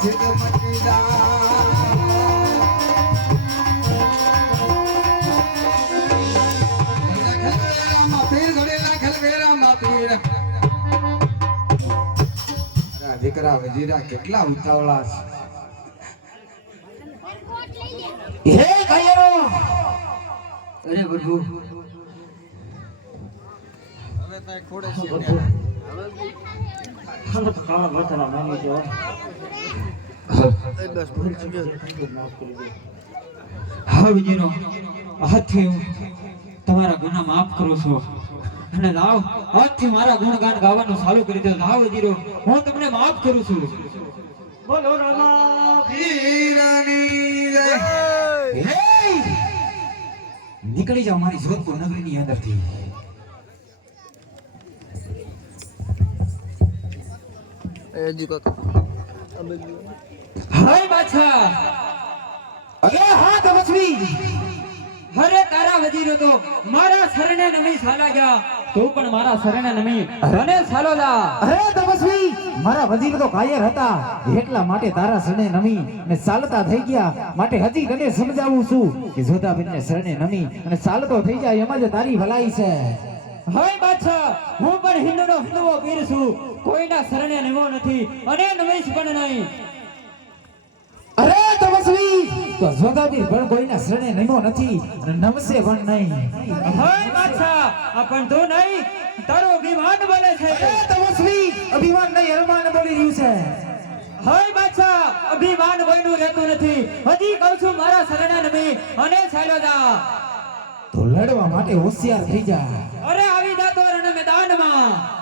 સિદ્ધ મટી દીકરા વજીરા કેટલા ઉતાવળા છે હે કયરો અરે પ્રભુ હવે તાય ખોડે છે હવે તો કાળા બતરા માની જો બસ ભૂલ થઈ ગયો હા વજીરો હાથે તમારા ગુનાહ માફ કરો છો અને લાવ આજથી મારા ગુણગાન ગાવાનું ચાલુ કરી દો લાવ વજીરો હું તમને માફ કરું છું બોલો રામા પીરની જય હે નીકળી જાઓ મારી જોધપુર નગરીની અંદરથી એજી કાકા હાય બાદશાહ અરે હા તપસ્વી હરે તારા વજીરો તો મારા શરણે નમી સાલા ગયા તું પણ મારા શરણે નમી રને સાલો લા અરે તપસ્વી મારા વજીર તો કાયર હતા એટલા માટે તારા શરણે નમી અને સાલતા થઈ ગયા માટે હજી તને સમજાવું છું કે જોધાબેનને શરણે નમી અને સાલતો થઈ જાય એમાં જ તારી ભલાઈ છે હાય બાદશાહ હું પણ હિન્દુવો વીર છું કોઈના શરણે નમો નથી અને નમીશ પણ નહીં અરે તપસ્વી તો જોધાબીર પણ કોઈના શરણે નમો નથી અને નમશે પણ નહીં હાય બાદશાહ આ પણ તું નહીં તારો અભિમાન બોલે છે અરે તપસ્વી અભિમાન નહીં અરમાન બોલી રહ્યું છે હાય બાદશાહ અભિમાન કોઈનું રહેતું નથી હજી કહું છું મારા શરણે નમી અને ચાલો જા તો લડવા માટે હોશિયાર થઈ જા અરે આવી જા તો રણ મેદાનમાં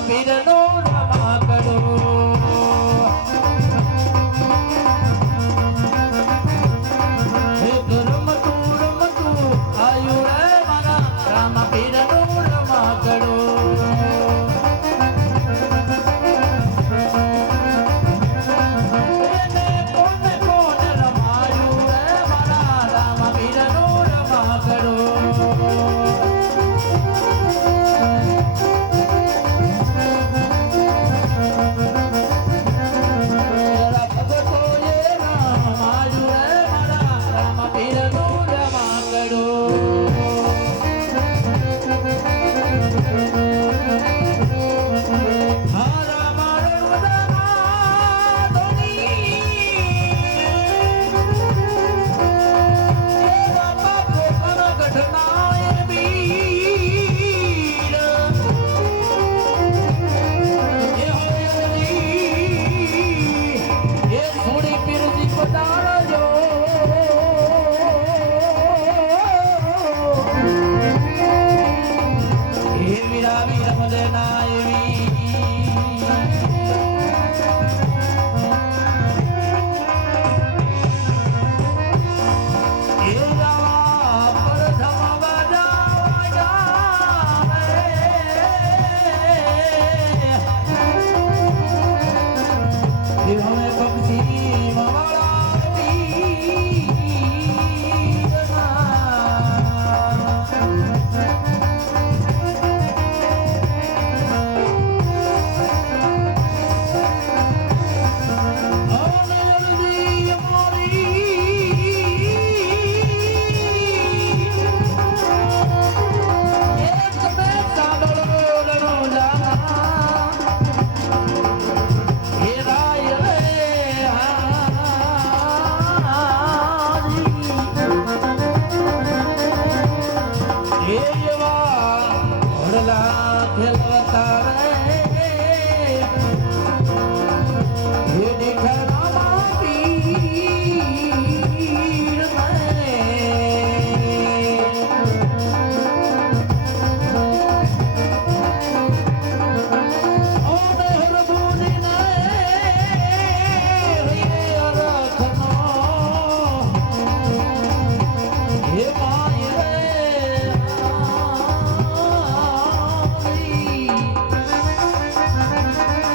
Peter, no.